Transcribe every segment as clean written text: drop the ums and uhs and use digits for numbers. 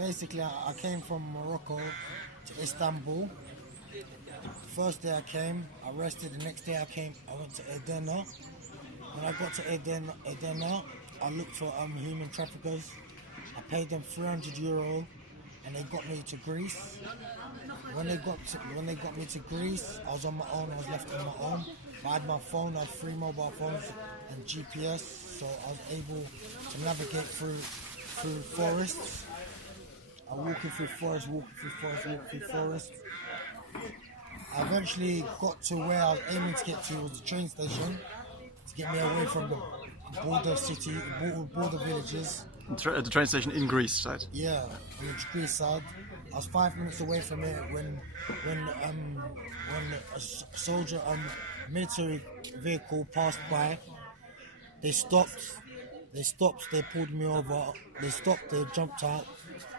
basically, I came from Morocco to Istanbul. First day I came, arrested. The next day I went to Edirne. When I got to Edirne, I looked for human traffickers. I paid them €300, and they got me to Greece. When they got me to Greece, I was on my own. I was left on my own. I had my phone. I had 3 mobile phones and GPS, so I was able to navigate through forests. I walking through forests. I eventually got to where I was aiming to get to, was the train station, to get me away from the border villages. At the train station in Greece, right? Yeah, on the Greece side. I was 5 minutes away from it when a soldier, military vehicle passed by. They stopped. They pulled me over. They stopped. They jumped out.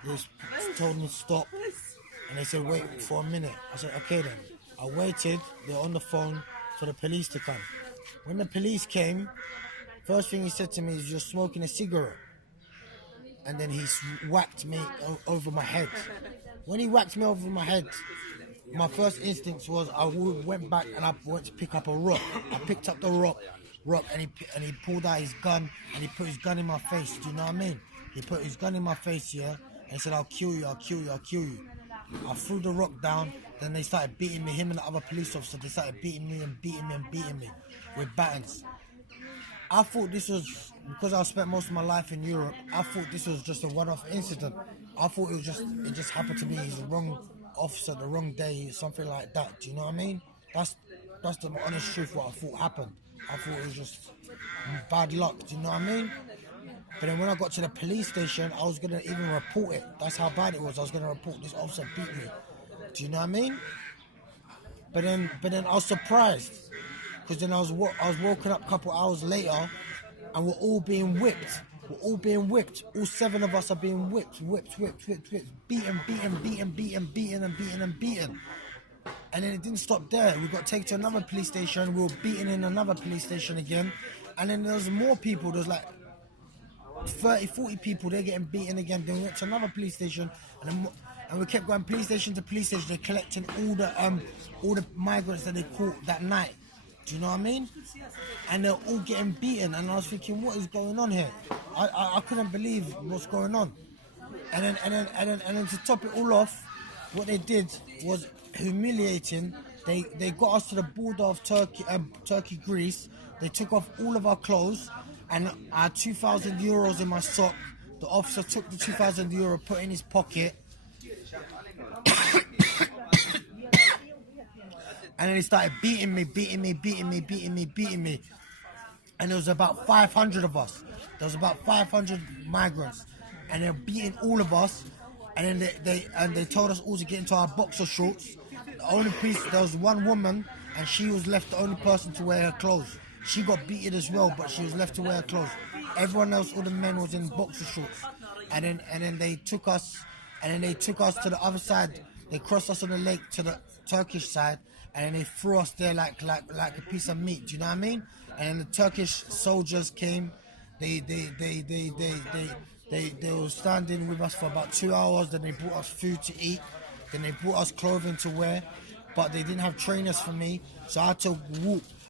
They told me to stop, and they said, "Wait for a minute." I said, "Okay then." I waited. They were on the phone for the police to come. When the police came, first thing he said to me is, "You're smoking a cigarette." And then he whacked me over my head. When he whacked me over my head, my first instinct was I went back and I went to pick up a rock. I picked up the rock, and he pulled out his gun and he put his gun in my face. Do you know what I mean? He put his gun in my face, yeah, and he said, "I'll kill you, I'll kill you, I'll kill you." I threw the rock down. Then they started beating me. Him and the other police officer, they started beating me with batons. I thought this was, because I spent most of my life in Europe, I thought this was just a one-off incident. I thought it just happened to me. He's the wrong officer, the wrong day, something like that. Do you know what I mean? That's the honest truth. What I thought happened. I thought it was just bad luck. Do you know what I mean? But then when I got to the police station, I was gonna even report it. That's how bad it was. I was gonna report this officer beat me. Do you know what I mean? But then I was surprised, because then I was woken up a couple hours later, and we're all being whipped. All 7 of us are being whipped, beaten. And then it didn't stop there. We got taken to another police station. We were beaten in another police station again. And then there was more people. There's like 30, 40 people. They're getting beaten again. Then we went to another police station, and we kept going police station to police station. They're collecting all the migrants that they caught that night. Do you know what I mean? And they're all getting beaten, and I was thinking, what is going on here? I couldn't believe what's going on. And then to top it all off, what they did was humiliating. They got us to the border of Turkey, Greece. They took off all of our clothes, and I had €2,000 in my sock. The officer took the €2,000, put it in his pocket. And then he started beating me. And there was about 500 of us. There was about 500 migrants. And they're beating all of us. And then they told us all to get into our boxer shorts. There was one woman, and she was left the only person to wear her clothes. She got beaten as well, but she was left to wear her clothes. Everyone else, all the men, was in boxer shorts. And then they took us to the other side. They crossed us on the lake to the Turkish side, and then they threw us there like a piece of meat. Do you know what I mean? And then the Turkish soldiers came. They were standing with us for about 2 hours. Then they brought us food to eat. Then they brought us clothing to wear, but they didn't have trainers for me, so I had to walk